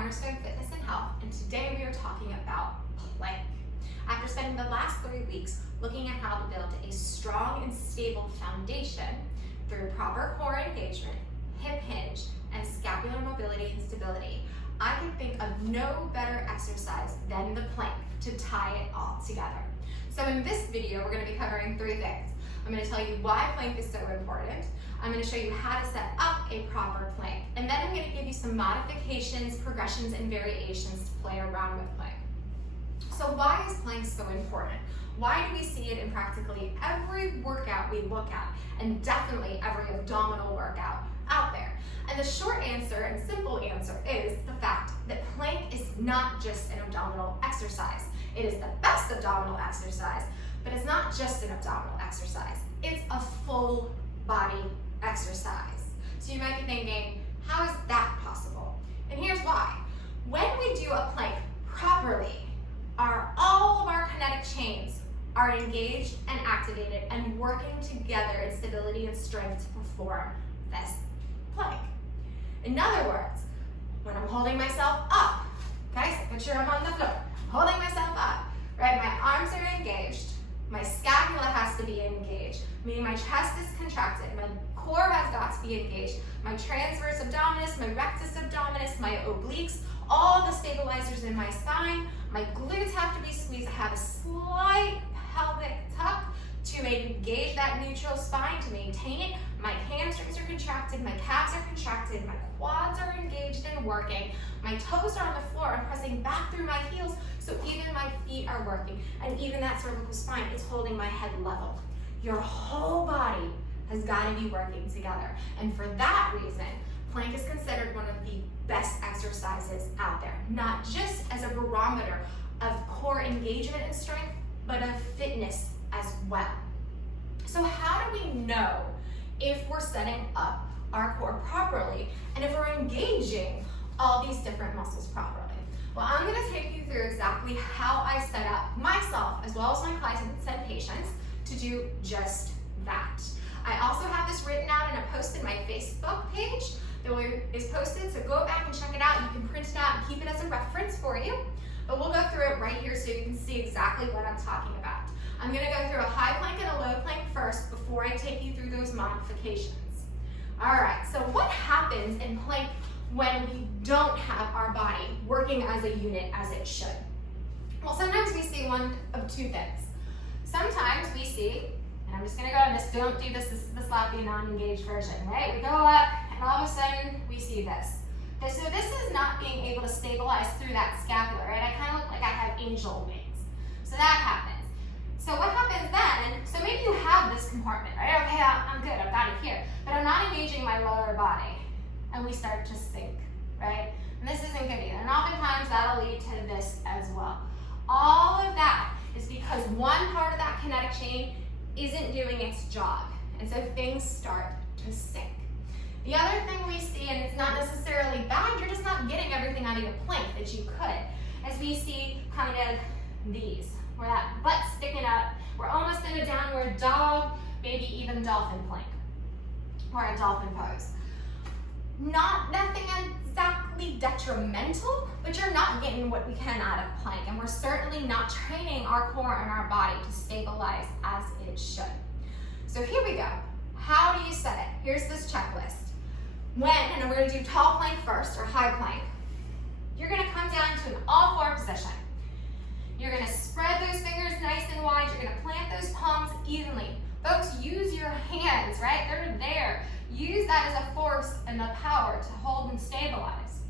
Cornerstone Fitness and Health, and today we are talking about plank. After spending the last 3 weeks looking at how to build a strong and stable foundation through proper core engagement, hip hinge, and scapular mobility and stability, I can think of no better exercise than the plank to tie it all together. So in this video, we're going to be covering 3 things. I'm going to tell you why plank is so important. I'm going to show you how to set up a proper plank. And then I'm going to give you some modifications, progressions, and variations to play around with plank. So why is plank so important? Why do we see it in practically every workout we look at, and definitely every abdominal workout out there? And the short answer and simple answer is the fact that plank is not just an abdominal exercise. It is the best abdominal exercise, but it's not just an abdominal exercise. It's a full body exercise. So you might be thinking, how is that possible? And here's why. When we do a plank properly, all of our kinetic chains are engaged and activated and working together in stability and strength to perform this plank. In other words, when I'm holding myself up, okay, so picture I'm on the floor, holding myself up, right, my arms are engaged, my scapula has to be engaged, meaning my chest is contracted, my core has got to be engaged, my transverse abdominis, my rectus abdominis, my obliques, all the stabilizers in my spine, my glutes have to be squeezed. I have a slight pelvic tuck to engage that neutral spine, to maintain it. My hamstrings are contracted, my calves are contracted, my quads are engaged and working. My toes are on the floor. I'm pressing back through my heels, so even my feet are working. And even that cervical spine is holding my head level. Your whole body has got to be working together. And for that reason, plank is considered one of the best exercises out there, not just as a barometer of core engagement and strength, but of fitness as well. So how do we know if we're setting up our core properly and if we're engaging all these different muscles properly? Well, I'm going to take you through exactly how I set up myself as well as my clients and patients to do just that. I also have this written out in a post in my Facebook page that is posted, so go back and check it out. You can print it out and keep it as a reference for you. But we'll go through it right here so you can see exactly what I'm talking about. I'm going to go through a high plank and a low plank first before I take you through those modifications. All right, so what happens in plank when we don't have our body working as a unit as it should? Well, sometimes we see one of 2 things. Sometimes we see, and I'm just going to go on this, don't do this, this is the sloppy non-engaged version, right? We go up and all of a sudden we see this. So this is not being able to stabilize through that scapula, right? I kind of look like I have angel wings. So that happens. So what happens then, so maybe you have this compartment, right? Okay, I'm good, I've got it here, but I'm not engaging my lower body. And we start to sink, right? And this isn't good either. And oftentimes that'll lead to this as well. All of that is because one part of that kinetic chain isn't doing its job. And so things start to sink. The other thing we see, and it's not necessarily bad, you're just not getting everything out of your plank that you could, is we see kind of these, where that butt's sticking up, we're almost in a downward dog, maybe even dolphin plank, or a dolphin pose. Nothing exactly detrimental, but you're not getting what we can out of plank, and we're certainly not training our core and our body to stabilize as it should. So here we go. How do you set it? Here's this checklist. And we're going to do tall plank first, or high plank. You're going to come down to an all-4 position. You're going to spread those fingers nice and wide. You're going to plant those palms evenly. Folks, use your hands, right? They're there. Use that as a force and the power to hold and stabilize.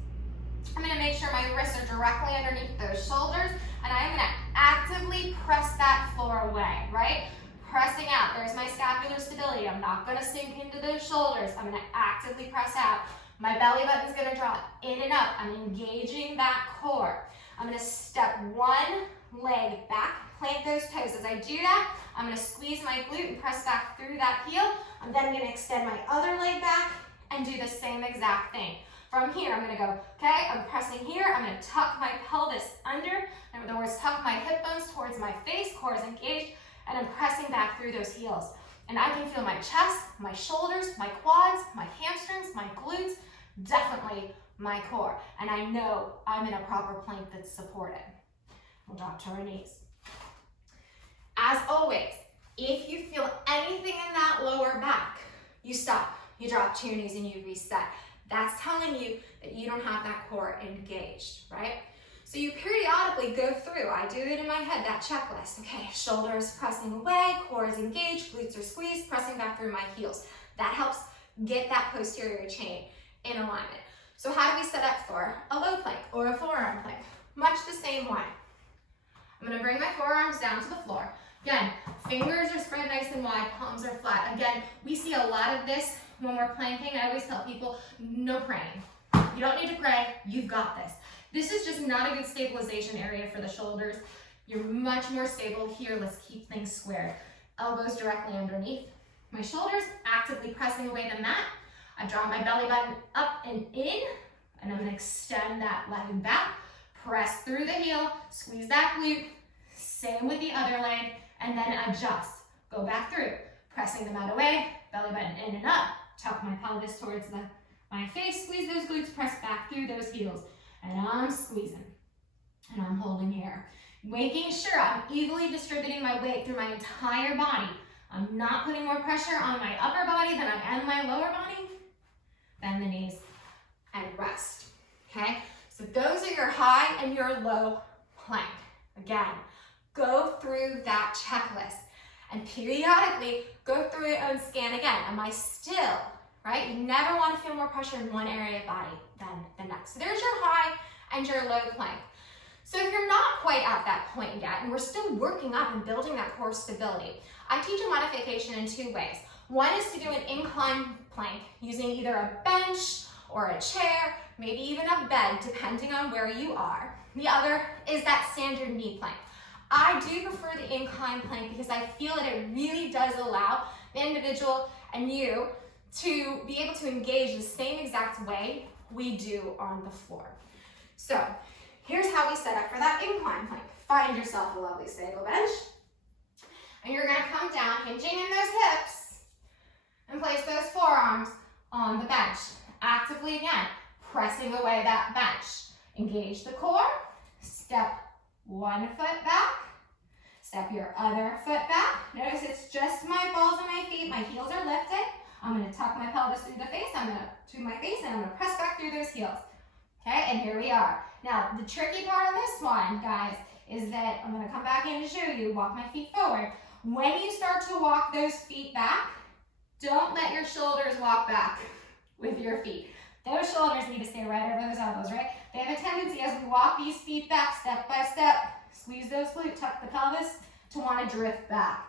I'm going to make sure my wrists are directly underneath those shoulders, and I'm going to actively press that floor away, right? Pressing out. There's my scapular stability. I'm not going to sink into those shoulders. I'm going to actively press out. My belly button's going to draw in and up. I'm engaging that core. I'm going to step one leg back, plant those toes. As I do that, I'm going to squeeze my glute and press back through that heel. I'm then going to extend my other leg back and do the same exact thing. From here, I'm going to go, okay, I'm pressing here. I'm going to tuck my pelvis under. In other words, tuck my hip bones towards my face, core is engaged, and I'm pressing back through those heels. And I can feel my chest, my shoulders, my quads, my hamstrings, my glutes definitely my core. And I know I'm in a proper plank that's supported. We'll drop to our knees. As always, if you feel anything in that lower back, you stop, you drop to your knees and you reset. That's telling you that you don't have that core engaged, right? So you periodically go through, I do it in my head, that checklist. Okay, shoulders pressing away, core is engaged, glutes are squeezed, pressing back through my heels. That helps get that posterior chain in alignment. So how do we set up for a low plank or a forearm plank? Much the same way. I'm gonna bring my forearms down to the floor. Again, fingers are spread nice and wide, palms are flat. Again, we see a lot of this when we're planking. I always tell people, no praying. You don't need to pray, you've got this. This is just not a good stabilization area for the shoulders. You're much more stable here. Let's keep things squared. Elbows directly underneath. My shoulders actively pressing away the mat. I draw my belly button up and in, and I'm gonna extend that leg back. Press through the heel, squeeze that glute. Same with the other leg, and then adjust. Go back through, pressing the mat away, belly button in and up. Tuck my pelvis towards my face, squeeze those glutes, press back through those heels. And I'm squeezing, and I'm holding here. Making sure I'm evenly distributing my weight through my entire body. I'm not putting more pressure on my upper body than I am my lower body. Bend the knees and rest, okay? So those are your high and your low plank. Again, go through that checklist and periodically go through it and scan again. Am I still, right? You never want to feel more pressure in one area of body than the next. So there's your high and your low plank. So if you're not quite at that point yet, and we're still working up and building that core stability, I teach a modification in two ways. One is to do an incline plank using either a bench or a chair, maybe even a bed, depending on where you are. The other is that standard knee plank. I do prefer the incline plank because I feel that it really does allow the individual and you to be able to engage the same exact way we do on the floor. So here's how we set up for that incline plank. Find yourself a lovely stable bench, and you're gonna come down, hinging in those hips, and place those forearms on the bench. Actively, again, pressing away that bench. Engage the core, step one foot back, step your other foot back. Notice it's just my balls and my feet, my heels are lifted. I'm gonna tuck my pelvis through the face, I'm gonna to my face, and I'm gonna press back through those heels. Okay, and here we are. Now, the tricky part of this one, guys, is that I'm gonna come back in to show you, walk my feet forward. When you start to walk those feet back, don't let your shoulders walk back with your feet. Those shoulders need to stay right over those elbows, right? They have a tendency as we walk these feet back step by step, squeeze those glutes, tuck the pelvis to want to drift back.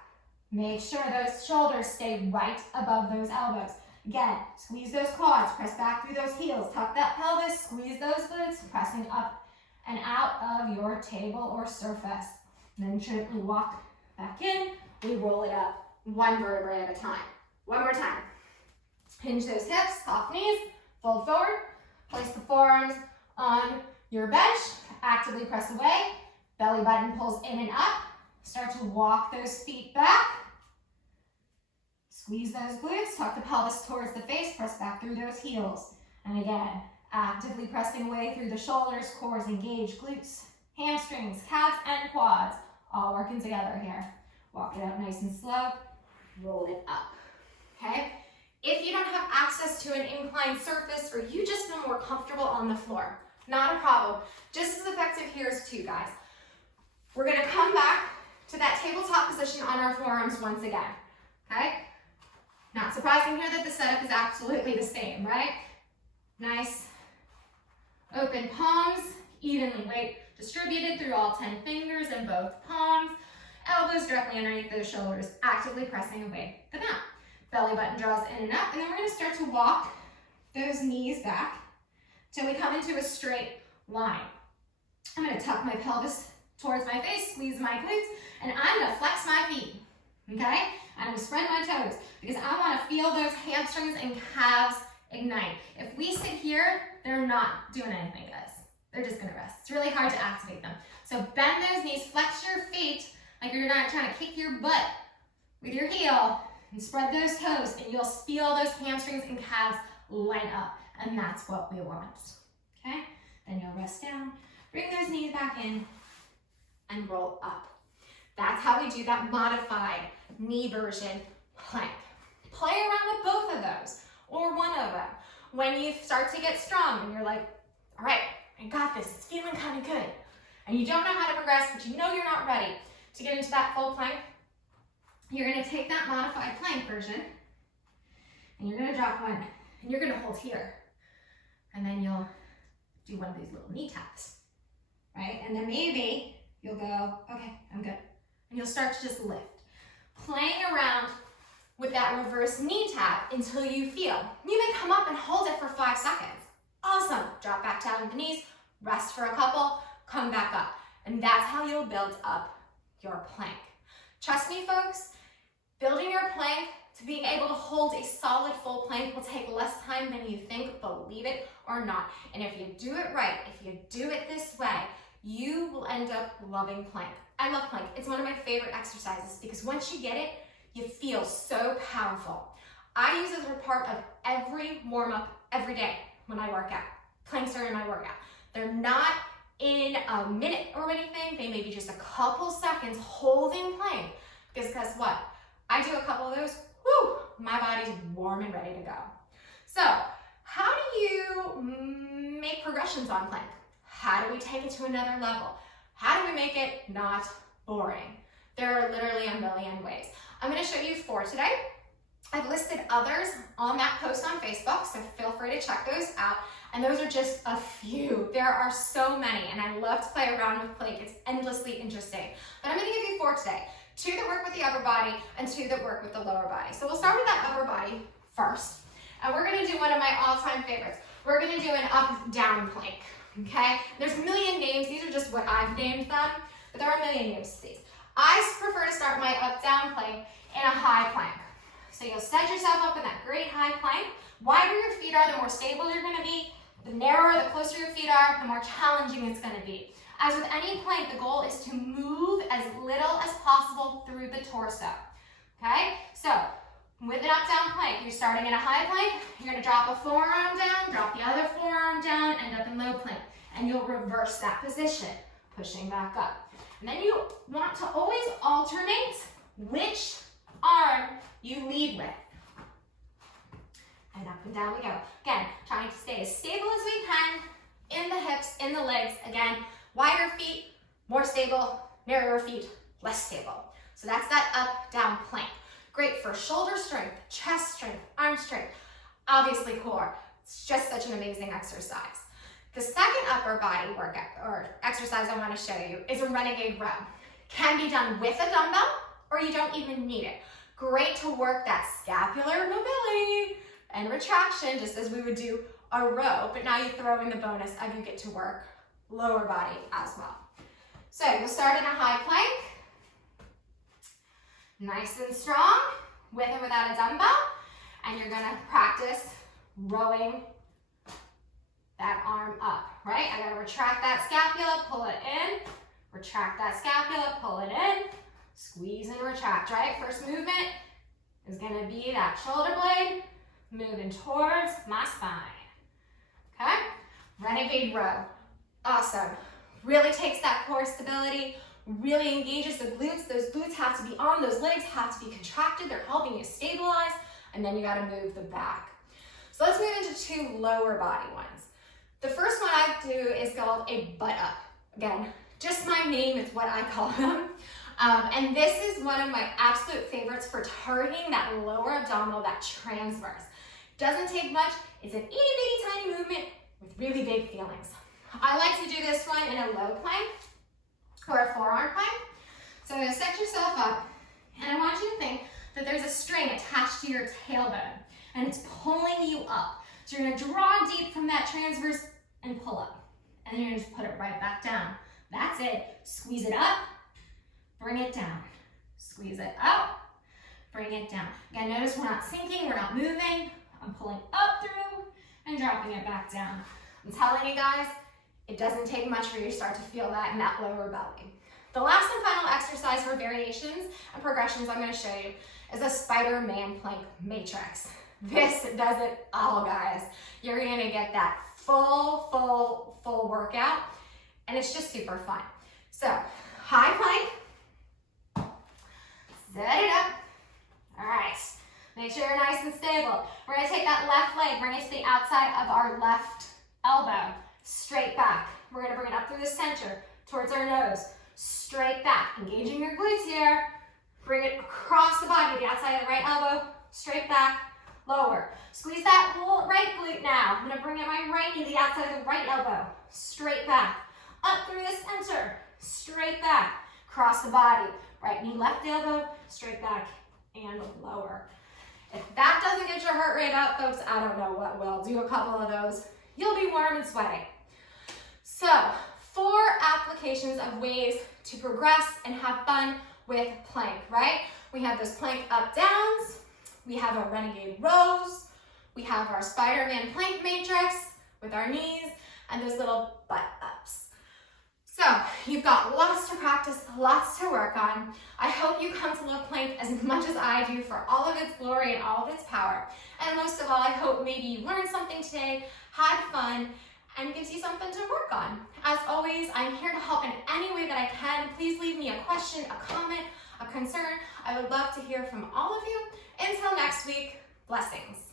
Make sure those shoulders stay right above those elbows. Again, squeeze those quads, press back through those heels, tuck that pelvis, squeeze those glutes, pressing up and out of your table or surface. And then gently walk back in, we roll it up one vertebrae at a time. One more time. Hinge those hips, soft knees, fold forward, place the forearms on your bench, actively press away, belly button pulls in and up, start to walk those feet back, squeeze those glutes, tuck the pelvis towards the face, press back through those heels. And again, actively pressing away through the shoulders, cores engaged, glutes, hamstrings, calves, and quads, all working together here. Walk it out nice and slow, roll it up, okay? If you don't have access to an inclined surface or you just feel more comfortable on the floor, not a problem. Just as effective here as two, guys. We're gonna come back to that tabletop position on our forearms once again, okay? Not surprising here that the setup is absolutely the same, right? Nice open palms, evenly weight distributed through all 10 fingers in both palms, elbows directly underneath those shoulders, actively pressing away the mat. Belly button draws in and up, and then we're gonna start to walk those knees back till we come into a straight line. I'm gonna tuck my pelvis towards my face, squeeze my glutes, and I'm gonna flex my feet, okay? I'm gonna spread my toes because I wanna feel those hamstrings and calves ignite. If we sit here, they're not doing anything, guys. They're just gonna rest. It's really hard to activate them. So bend those knees, flex your feet like you're not trying to kick your butt with your heel, and spread those toes, and you'll feel those hamstrings and calves light up. and that's what we want, okay? Then you'll rest down, bring those knees back in, and roll up. That's how we do that modified knee version plank. Play around with both of those, or one of them. When you start to get strong and you're like, all right, I got this, it's feeling kind of good, and you don't know how to progress, but you know you're not ready to get into that full plank, you're gonna take that modified plank version, and you're gonna drop one, and you're gonna hold here. And then you'll do one of these little knee taps, right? And then maybe you'll go, okay, I'm good. And you'll start to just lift. Playing around with that reverse knee tap until you feel. You may come up and hold it for 5 seconds. Awesome. Drop back down to the knees, rest for a couple, come back up. And that's how you'll build up your plank. Trust me, folks, building your plank to being able to hold a solid full plank will take less time than you think, believe it or not. And if you do it right, if you do it this way, you will end up loving plank. I love plank. It's one of my favorite exercises because once you get it, you feel so powerful. I use it as a part of every warm-up every day when I work out. Planks are in my workout. They're not in a minute or anything. They may be just a couple seconds holding plank. Because guess what? I do a couple of those, whoo, my body's warm and ready to go. So, how do you make progressions on plank? How do we take it to another level? How do we make it not boring? There are literally a million ways. I'm going to show you 4 today. I've listed others on that post on Facebook, so feel free to check those out. And those are just a few. There are so many, and I love to play around with plank. It's endlessly interesting. But I'm going to give you 4 today. 2 that work with the upper body and 2 that work with the lower body. So we'll start with that upper body first. And we're going to do one of my all-time favorites. We're going to do an up-down plank, okay? There's a million names. These are just what I've named them, but there are a million names to these. I prefer to start my up-down plank in a high plank. So you'll set yourself up in that great high plank. Wider your feet are, the more stable you're going to be. The narrower, the closer your feet are, the more challenging it's going to be. As with any plank, the goal is to move as little as possible through the torso, okay? So, with an up-down plank, you're starting in a high plank, you're gonna drop a forearm down, drop the other forearm down, end up in low plank, and you'll reverse that position, pushing back up. And then you want to always alternate which arm you lead with. And up and down we go. Again, trying to stay as stable as we can in the hips, in the legs. Again, wider feet, more stable, narrower feet, less stable. So that's that up-down plank. Great for shoulder strength, chest strength, arm strength, obviously core. It's just such an amazing exercise. The second upper body workout or exercise I want to show you is a renegade row. Can be done with a dumbbell or you don't even need it. Great to work that scapular mobility and retraction just as we would do a row, but now you throw in the bonus of you get to work lower body as well. So you'll start in a high plank, nice and strong, with or without a dumbbell, and you're gonna practice rowing that arm up, right? I gotta retract that scapula, pull it in, retract that scapula, pull it in, squeeze and retract, right? First movement is gonna be that shoulder blade moving towards my spine, okay? Renegade row. Awesome. Really takes that core stability, really engages the glutes. Those glutes have to be on, those legs have to be contracted. They're helping you stabilize, and then you gotta move the back. So let's move into 2 lower body ones. The first one I do is called a butt up. Again, just my name is what I call them. And this is one of my absolute favorites for targeting that lower abdominal, that transverse. Doesn't take much. It's an itty bitty tiny movement with really big feelings. I like to do this one in a low plank or a forearm plank. So I'm going to set yourself up, and I want you to think that there's a string attached to your tailbone, and it's pulling you up. So you're going to draw deep from that transverse and pull up, and then you're going to just put it right back down. That's it. Squeeze it up, bring it down. Squeeze it up, bring it down. Again, notice we're not sinking, we're not moving. I'm pulling up through and dropping it back down. I'm telling you guys, it doesn't take much for you to start to feel that in that lower belly. The last and final exercise for variations and progressions I'm going to show you is a Spider-Man plank matrix. This does it all, guys. You're gonna get that full workout, and it's just super fun. So, high plank, set it up. All right, make sure you're nice and stable. We're gonna take that left leg, bring it to the outside of our left elbow, straight back. We're gonna bring it up through the center, towards our nose, straight back, engaging your glutes here. Bring it across the body, the outside of the right elbow, straight back, lower. Squeeze that whole right glute now. I'm gonna bring in my right knee to the outside of the right elbow, straight back, up through the center, straight back, cross the body, right knee, left elbow, straight back, and lower. If that doesn't get your heart rate up, folks, I don't know what will. Do a couple of those. You'll be warm and sweaty. So, 4 applications of ways to progress and have fun with plank, right? We have those plank up downs, we have our renegade rows, we have our Spider-Man plank matrix with our knees, and those little butt ups. So you've got lots to practice, lots to work on. I hope you come to love plank as much as I do for all of its glory and all of its power. And most of all, I hope maybe you learned something today, had fun, and gives you something to work on. As always, I'm here to help in any way that I can. Please leave me a question, a comment, a concern. I would love to hear from all of you. Until next week, blessings.